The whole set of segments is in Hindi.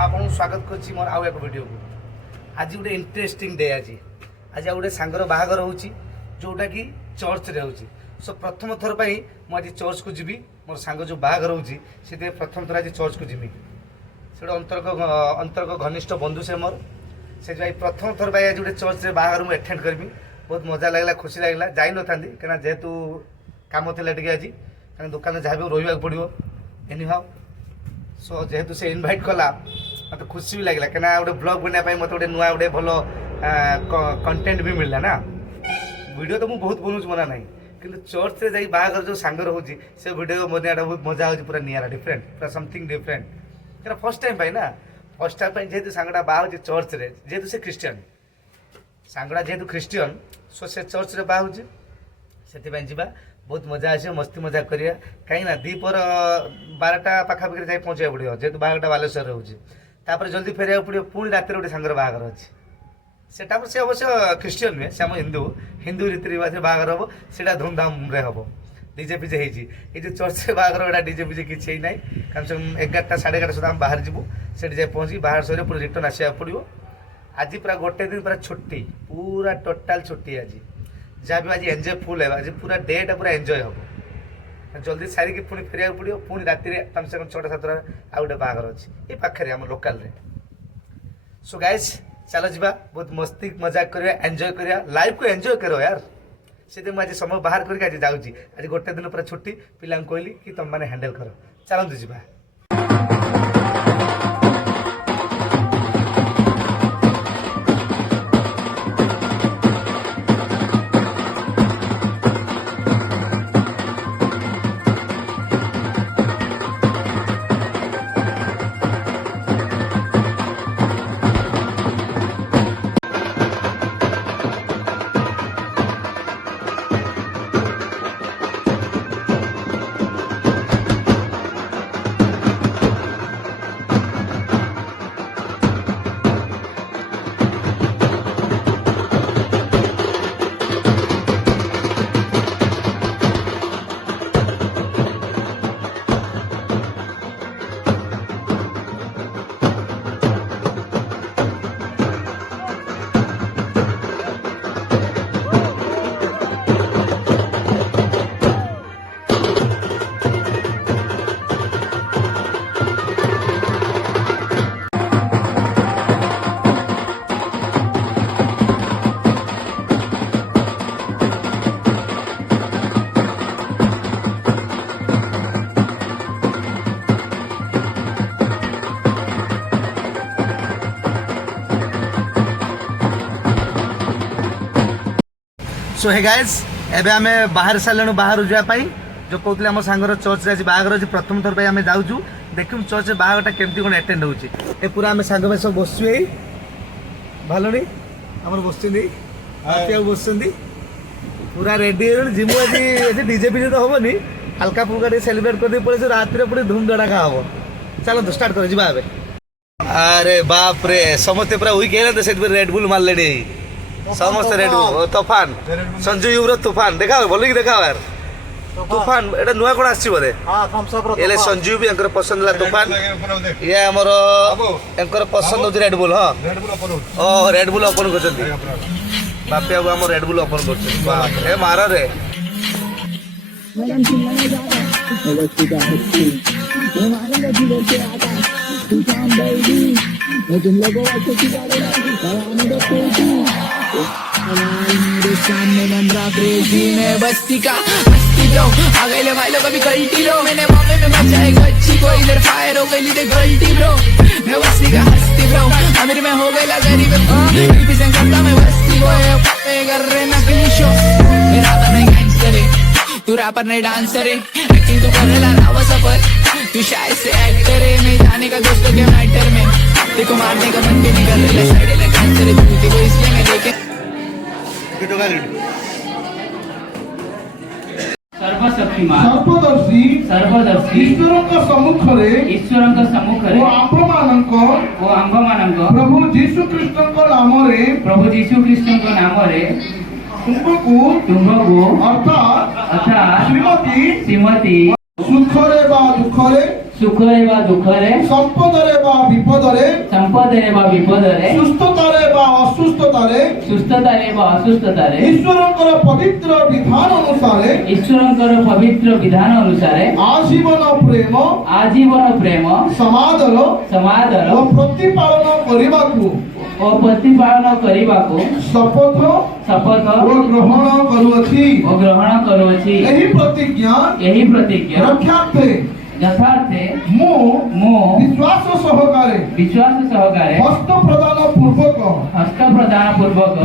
आपको स्वागत कर मोर आउ एक वीडियो को। आज गोटे इंटरेस्टिंग डे। आज गोटे सांगर बाहागर हो जोटा कि चर्च रे होची। सो प्रथम थर पर मुझे चर्च को जीवी मोर सांग जो बाहागर होती प्रथम थर आज चर्च को जीवी। से अंतर्क घनिष्ठ बंधु से मोर से प्रथम थर पर आज गोटे चर्च रे बाहागर मुझे एटेंड करमी। बहुत मजा लगला, खुशी लगला। जाई न थांदी कना जेहेतु काम थिला टिके आज कना दुकान जहाँ भी रहा पड़ो एनी हाउ। सो जेहेतु से इनवाइट कला मत खुशी भी लगला कना गोटे ब्लॉग बनाई मत गोटे नुआ गोटे भल कंटेंट भी मिलला ना। वीडियो तो मुझे बहुत बनूँ मना ना कि चर्च रे जाई बाहागर जो सांगर होची से वीडियो बनाटा बहुत मजा हो पूरा नियारा डिफरेंट पूरा समथिंग डिफरेंट। क्या फर्स्ट टाइम पाई ना फर्स्ट टाइम जेहेतु सांगटा बाहा हो चर्च रे जेहेतु से क्रिश्चियन सांगटा जेहेतु क्रिश्चियन सो से चर्च रे बाहा होची से जीवा बहुत मजा आस मस्ती मजाक करिया कहीं ना दीपर 12टा पाखापाखि जाए पहुँचा पड़ो जेहेतु बाहागटा बालेश्वर होपर जल्दी फेरिया पड़ो पुणी रात गोटे सांगर बाहागर अच्छी सेटा से अवश्य क्रिश्चियन नुहे से आम हिंदू रीति रिवाज बाहागर हम से धूमधाम हम डीजे पीजे ये जो चर्च से बाहागर एटा डीजे पीजे किसी ना कम से कम 11टा 11:30 सुधा बाहर जीवु से जाए पहुँची बाहर सर पूरा रिटर्न आसवा पड़ो। आज पूरा गोटे दिन पूरा छुट्टी पूरा टोटाल छुट्टी आज जहाँ भी आज एंजॉय फुल है। आज पूरा डेटा पूरा एंजॉय हम जल्दी सारिकी पुणी फेरिया पड़ो पुणी राति कम से कम 6टा 7टा आउ गोटे बाहागर अच्छी ये पाखे आम लोकाल। सो गाइज चलो जीवा बहुत मस्ती मजाक करिया एंजॉय करिया लाइफ को एंजॉय करो यार। से मुझे समय बाहर करके आज जाऊँगी आज गोटे दिन पूरा छुट्टी पिला कहली कि तुम मैंने हैंडल कर चलते जीवा। सो हे गाइज एबे आमे बाहर सारे बाहर जावाई जो कहते आम सांगर चर्च आज बाहागर अच्छी प्रथम थर पर आम जाऊँ देखूँ चर्च बाहागरटा केमती कौन एटेंड हो पूरा आम सांग सब बसु भलनी आम बस बस पूरा रेडी जिमु आज डीजे पीजे तो हमनी हल्का फुल्का सेलिब्रेट कर पड़े रात पूरी धूम धड़ाका हम चलो स्टार्ट कर जा। अरे बाप रे समस्ते पूरा वीक है से रेडबुल मारे समस्त रेडबुल तूफान संजू युवर तूफान देखा भल कि देखा यार तूफान एटा नुआ कौन आसी बोधे ये संजू भी अंकर पसंद है तूफान ये आमर एंकर पसंद हो रेडबुल। हाँ रेडबुल ओपन कर बापी बाबू आम रेडबुल ओपन कर मार रे मेरे सामने नंबरा क्रेजी में बस्ती का मस्ती लो आ गए भाई लोग अभी गलती लो मैंने मौके में बचाए गच्ची को इधर फायर हो गई लीडे गलती ब्रो मैं बस्ती का हस्ती ब्रो अमीर में हो गई गरीब रिप्रेजेंट करता मैं बस्ती को पे कर रहे नकली शो मेरा तो नहीं गैंगस्टर है तू रैपर नहीं डांसर है एक्टिंग तू कर रहा रावा सफर तू शायद से एक्टर है मैं जाने का दोस्तों के मैटर में देखो मारने का मन भी नहीं कर रहे साइड में कैंसर है तू को इसलिए मैं देखे सर्वदर्शी ईश्वरଙ୍କ ସମ୍ମୁଖରେ ଓ ଆମ୍ଭମାନଙ୍କ ପ୍ରଭୁ ଯୀଶୁ ଖ୍ରୀଷ୍ଟଙ୍କ ନାମରେ ତୁମ୍ଭକୁ ଅର୍ଥାତ୍ ଶ୍ରୀମତୀ ସୁଖରେ ବା ଦୁଃଖରେ ସୁଖରେ ବା ଦୁଃଖରେ ସମ୍ପଦରେ ବା ବିପଦରେ ସମ୍ପଦରେ ବା ବିପଦରେ ସୁସ୍ଥତାରେ ବା ଅସୁସ୍ଥତାରେ ସୁସ୍ଥତାରେ ବା ଅସୁସ୍ଥତାରେ ଈଶ୍ୱରଙ୍କର ପବିତ୍ର ବିଧାନ ଅନୁସାରେ ଈଶ୍ୱରଙ୍କର ପବିତ୍ର ବିଧାନ ଅନୁସାରେ ଆଜୀବନ ପ୍ରେମ ଆଜୀବନ ପ୍ରେମ ସମାଦର ସମାଦର ଓ ପ୍ରତିପାଳନ କରିବାକୁ ଓ ପ୍ରତିପାଳନ କରିବାକୁ ଶପଥ ଶପଥ ଓ ଗ୍ରହଣ କରୁଅଛି। ଓ ଗ୍ରହଣ କରୁଅଛି। ଏହି ପ୍ରତିଜ୍ଞା ଏହି ପ୍ରତିଜ୍ଞା ରକ୍ଷାର୍ଥେ ଯଥାର୍ଥେ ମୁଁ ବିଶ୍ୱାସ ସହକାରେ ବିଶ୍ୱାସ ସହକାରେ ହସ୍ତ ପ୍ରଦାନ ପୂର୍ବକ ହସ୍ତ ପ୍ରଦାନ ପୂର୍ବକ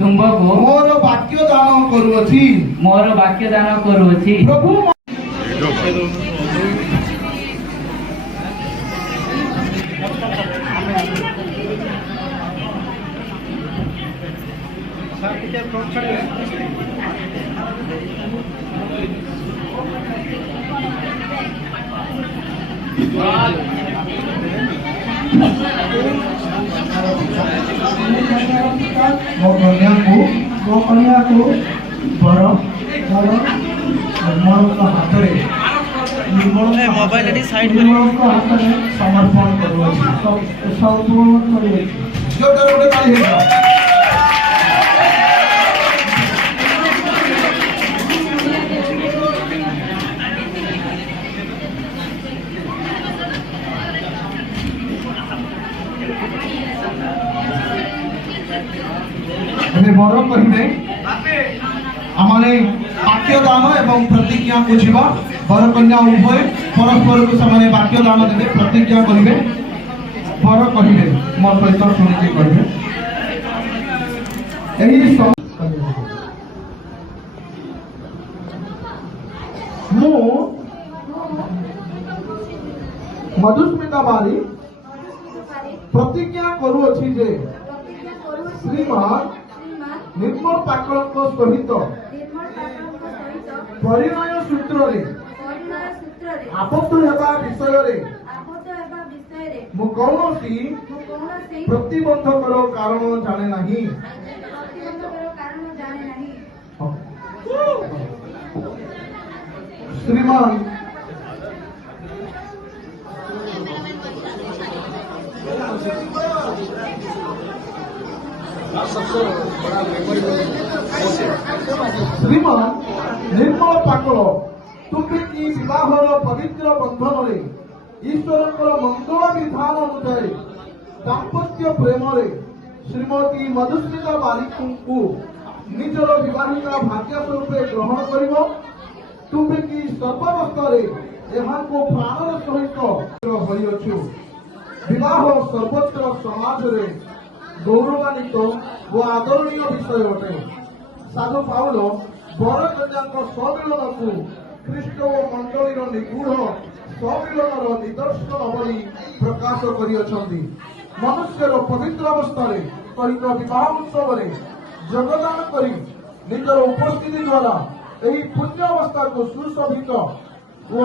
ତୁମ୍ଭକୁ ମୋର ବାକ୍ୟ ଦାନ କରୁଅଛି। ମୋର ବାକ୍ୟ ଦାନ କରୁଅଛି। ପ୍ରଭୁ ମୋ କନ୍ୟାକୁ ବର ନିର୍ମଳଙ୍କ ହାତରେ ନିର୍ମଳଙ୍କ ହାତରେ ସମର୍ପଣ କରୁଅଛି। ଯୋଉଟାରେ ଗୋଟେ ତାଳି ହେଇଯିବ। ଏବେ ବର କହିବେ ଆମେ ବାକ୍ୟ ଦାନ ଏବଂ ପ୍ରତିଜ୍ଞା ବୁଝିବା। ବର କନ୍ୟା ଉଭୟ ପରସ୍ପରକୁ ସେମାନେ ବାକ୍ୟ ଦାନ ଦେବେ, ପ୍ରତିଜ୍ଞା କରିବେ। ବର କହିବେ ମୋ ସହିତ ଶୁଣିକି କହିବେ। ଏହି ମୁଁ ମଧୁସ୍ମିତା ବାରି ପ୍ରତିଜ୍ଞା କରୁଅଛି ଯେ ଶ୍ରୀମାନ ନିର୍ମଳ ପାକଳଙ୍କ ସହିତ ପରିଣୟ ସୂତ୍ରରେ ଆବଦ୍ଧ ହେବା ବିଷୟରେ ମୁଁ କୌଣସି ପ୍ରତିବନ୍ଧକର କାରଣ ଜାଣେ ନାହିଁ। ଶ୍ରୀମାନ ଶ୍ରୀମାନ ନିର୍ମଳ ପାକଳ ତୁମ୍ଭେ କି ବିବାହର ପବିତ୍ର ବନ୍ଧନରେ ଈଶ୍ୱରଙ୍କର ମଙ୍ଗଳ ବିଧାନ ଅନୁଯାୟୀ ଦାମ୍ପତ୍ୟ ପ୍ରେମରେ ଶ୍ରୀମତୀ ମଧୁସ୍ମିତା ବାରିକଙ୍କୁ ନିଜର ବିବାହିତା ଭାଗ୍ୟ ସ୍ୱରୂପେ ଗ୍ରହଣ କରିବ। ତୁମ୍ଭେ କି ସର୍ବାବସ୍ଥାରେ ଏହାଙ୍କୁ ପ୍ରାଣର ସହିତ ହୋଇଅଛୁ। ବିବାହ ସର୍ବତ୍ର ସମାଜରେ ଗୌରବାନ୍ୱିତ ଓ ଆଦରଣୀୟ ବିଷୟ ଅଟେ। ସାଧୁ ପାଉଲ ବର କନ୍ୟାଙ୍କ ସମ୍ମିଳନକୁ ଖ୍ରୀଷ୍ଟ ଓ ମଣ୍ଡଳୀର ନିଗୂଢ଼ ସମ୍ମିଳନର ନିଦର୍ଶନ ଭଳି ପ୍ରକାଶ କରିଅଛନ୍ତି। ମନୁଷ୍ୟର ପବିତ୍ର ଅବସ୍ଥାରେ ସହିତ ବିବାହ ଉତ୍ସବରେ ଯୋଗଦାନ କରି ନିଜର ଉପସ୍ଥିତି ଦ୍ୱାରା ଏହି ପୁଣ୍ୟ ଅବସ୍ଥାକୁ ସୁଶୋଭିତ ଓ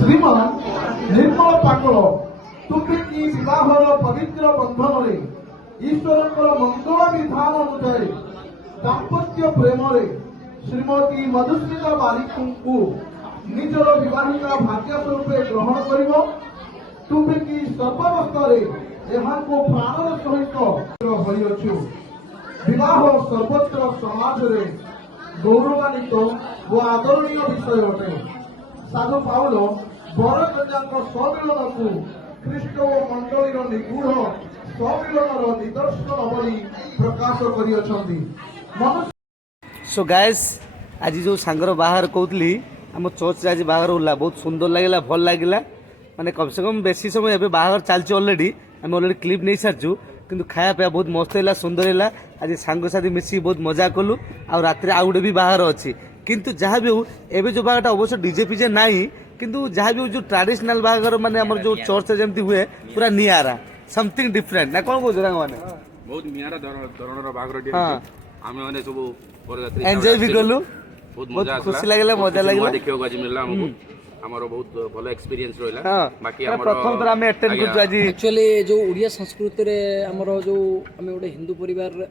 ଶ୍ରୀମାନ ନିର୍ମଳ ପାକଳ ତୁମ୍ଭେ କି ବିବାହର ପବିତ୍ର ବନ୍ଧନରେ ଈଶ୍ୱରଙ୍କର ମଙ୍ଗଳ ବିଧାନ ଅନୁଯାୟୀ ଦାମ୍ପତ୍ୟ ପ୍ରେମରେ ଶ୍ରୀମତୀ ମଧୁସ୍ମିତା ବାରିକଙ୍କୁ ନିଜର ବିବାହିତା ଭାଗ୍ୟ ସ୍ୱରୂପେ ଗ୍ରହଣ କରିବ। ତୁମ୍ଭେ କି ସର୍ବାବସ୍ଥାରେ ଏହାଙ୍କୁ ପ୍ରାଣର ସହିତ ହୋଇଅଛୁ। ବିବାହ ସର୍ବତ୍ର ସମାଜରେ ଗୌରବାନ୍ୱିତ ଓ ଆଦରଣୀୟ ବିଷୟ ଅଟେ। ସାଧୁ ପାଉଲ ବର କନ୍ୟାଙ୍କ ସମ୍ମିଳନକୁ ଖ୍ରୀଷ୍ଟ ଓ ମଣ୍ଡଳୀର ନିଗୂଢ଼ ସମ୍ମିଳନର ନିଦର୍ଶନ ଭଳି ପ୍ରକାଶ କରିଅଛନ୍ତି। ସୋ ଗାଇସ୍ ଆଜି ଯେଉଁ ସାଙ୍ଗର ବାହାଘର କହୁଥିଲି ଆମ ଚର୍ଚ୍ଚରେ ଆଜି ବାହାଘର ହେଲା, ବହୁତ ସୁନ୍ଦର ଲାଗିଲା, ଭଲ ଲାଗିଲା। ମାନେ କମ୍ ସେ କମ୍ ବେଶୀ ସମୟ ଏବେ ବାହାଘର ଚାଲିଛି ଅଲରେଡ଼ି, ଆମେ ଅଲରେଡ଼ି କ୍ଲିପ୍ ନେଇ ସାରିଛୁ। କିନ୍ତୁ ଖାଇବା ପିଇବା ବହୁତ ମସ୍ତ ହେଲା, ସୁନ୍ଦର ହେଲା। ଆଜି ସାଙ୍ଗସାଥି ମିଶିକି ବହୁତ ମଜା କଲୁ। ଆଉ ରାତିରେ ଆଉ ଗୋଟେ ବି ବାହାଘର ଅଛି। କିନ୍ତୁ ଯାହା ବି ହଉ ଏବେ ଯେଉଁ ବାହାଘରଟା ଅବଶ୍ୟ ଡିଜେ ଫିଜେ ନାହିଁ, କିନ୍ତୁ ଯାହା ବି ହଉ ଯେଉଁ ଟ୍ରାଡିସନାଲ ବାହାଘର ମାନେ ଆମର ଯେଉଁ ଚର୍ଚ୍ଚରେ ଯେମିତି ହୁଏ ପୁରା ନିଆରା, ସମଥିଙ୍ଗ ଡିଫରେଣ୍ଟ ନା କ'ଣ କହୁଛ ସାଙ୍ଗମାନେ? ବହୁତ ନିଆରା ଧରଣର ବାହାଘରଟିଏ ହଁ ହେଇଛି। ଆମେମାନେ ସବୁ ବରଯାତ୍ରୀ ଏନ୍ଜୟ ବି କଲୁ, ବହୁତ ବହୁତ ମଜା ଖୁସି ଲାଗିଲା, ମଜା ଲାଗିଲା। ଦେଖିବାକୁ ଆଜି ମିଳିଲା ଆମକୁ, ଆମର ବହୁତ ଭଲ ଏକ୍ସପିରିଏନ୍ସ ରହିଲା। ହଁ ବାକି ମାନେ ଆମର ପ୍ରଥମ ଥର ଆମେ ଆଟେଣ୍ଡ କରୁଛୁ ଆଜି। ଆକ୍ଚୁଆଲି ଯେଉଁ ଓଡ଼ିଆ ସଂସ୍କୃତିରେ ଆମର ଯେଉଁ ଆମେ ଗୋଟେ ହିନ୍ଦୁ ପରିବାରରେ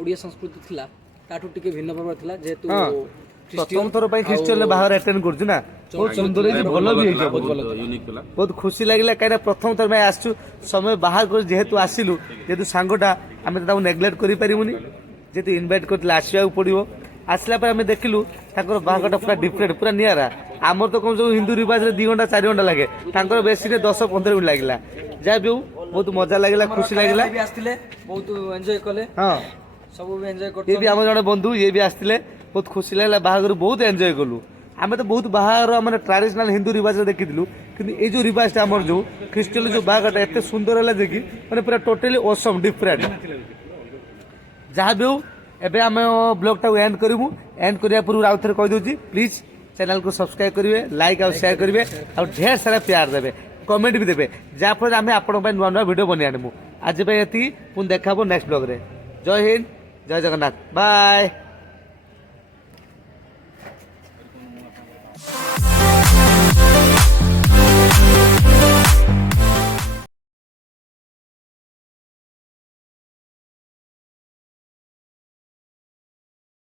ଓଡ଼ିଆ ସଂସ୍କୃତି ଥିଲା ତାଠୁ ଟିକେ ଭିନ୍ନ ପ୍ରକାର ଥିଲା। ଯେହେତୁ ପ୍ରଥମ ଥର ପାଇଁ ଖ୍ରୀଷ୍ଟିଆନ ବାହାଘର ଆଟେଣ୍ଡ କରୁଛୁ ନା ବହୁତ ସୁନ୍ଦର ହେଇଛି ଭଲ ବି ହେଇଛି ବହୁତ ୟୁନିକ୍ ଥିଲା। ବହୁତ ଖୁସି ଲାଗିଲା କାହିଁକିନା ପ୍ରଥମ ଥର ପାଇଁ ଆସିଛୁ ସମୟ ବାହାର କରି ଯେହେତୁ ଆସିଲୁ ଯେହେତୁ ସାଙ୍ଗଟା ଆମେ ତ ତାକୁ ନେଗ୍ଲେକ୍ଟ କରିପାରିବୁନି ଯେହେତୁ ଇନଭାଇଟ୍ କରିଥିଲେ ଆସିବାକୁ ପଡ଼ିବ। ଆସିଲା ପରେ ଆମେ ଦେଖିଲୁ ତାଙ୍କର ବାହାଘରଟା ପୁରା ଡିଫରେଣ୍ଟ ପୁରା ନିଆରା। ଆମର ତ କଣ ସବୁ ହିନ୍ଦୁ ରିବାଜରେ 2 ଘଣ୍ଟା 4 ଘଣ୍ଟା ଲାଗେ ତାଙ୍କର ବେଶୀରେ 10-15 ମିନିଟ୍ ଲାଗିଲା। ଯାହା ବି ହଉ ବହୁତ ମଜା ଲାଗିଲା ଖୁସି ଲାଗିଲା। ବି ଆସିଥିଲେ ବହୁତ ଏନ୍ଜୟ କଲେ ହଁ ସବୁ ବି ଏନ୍ଜୟ ଇଏ କରୁଥିଲେ ବି ଆମର ଜଣେ ବନ୍ଧୁ ଇଏ ବି ଆସିଥିଲେ ବହୁତ ଖୁସି ଲାଗିଲା ବାହାଘର ବହୁତ ଏନ୍ଜୟ କଲୁ। ଆମେ ତ ବହୁତ ବାହାଘର ମାନେ ଟ୍ରାଡିସନାଲ ହିନ୍ଦୁ ରିବାଜରେ ଦେଖିଥିଲୁ କିନ୍ତୁ ଏଇ ଯୋଉ ରିବାଜଟା ଆମର ଯୋଉ ଖ୍ରୀଷ୍ଟିଆନ ଯୋଉ ବାହାଘରଟା ଏତେ ସୁନ୍ଦର ହେଲା ଯେ କି ମାନେ ପୁରା ଟୋଟାଲି ଅସମ୍ ଡିଫରେଣ୍ଟ। ଯାହା ବି ହଉ ଏବେ ଆମେ ବ୍ଲଗଟାକୁ ଏଣ୍ଡ କରିବୁ। ଏଣ୍ଡ କରିବା ପୂର୍ବରୁ ଆଉ ଥରେ କହିଦେଉଛି ପ୍ଲିଜ୍ ଚ୍ୟାନେଲକୁ ସବସ୍କ୍ରାଇବ କରିବେ ଲାଇକ୍ ଆଉ ସେୟାର କରିବେ ଆଉ ଢେର ସାରା ପ୍ୟାର ଦେବେ କମେଣ୍ଟ ବି ଦେବେ ଯାହାଫଳରେ ଆମେ ଆପଣଙ୍କ ପାଇଁ ନୂଆ ନୂଆ ଭିଡ଼ିଓ ବନେଇ ଆଣିବୁ। ଆଜି ପାଇଁ ଏତିକି ପୁଣି ଦେଖା ହବ ନେକ୍ସଟ ବ୍ଲଗରେ। ଜୟ ହିନ୍ଦ ଜୟ ଜଗନ୍ନାଥ ବାଏ।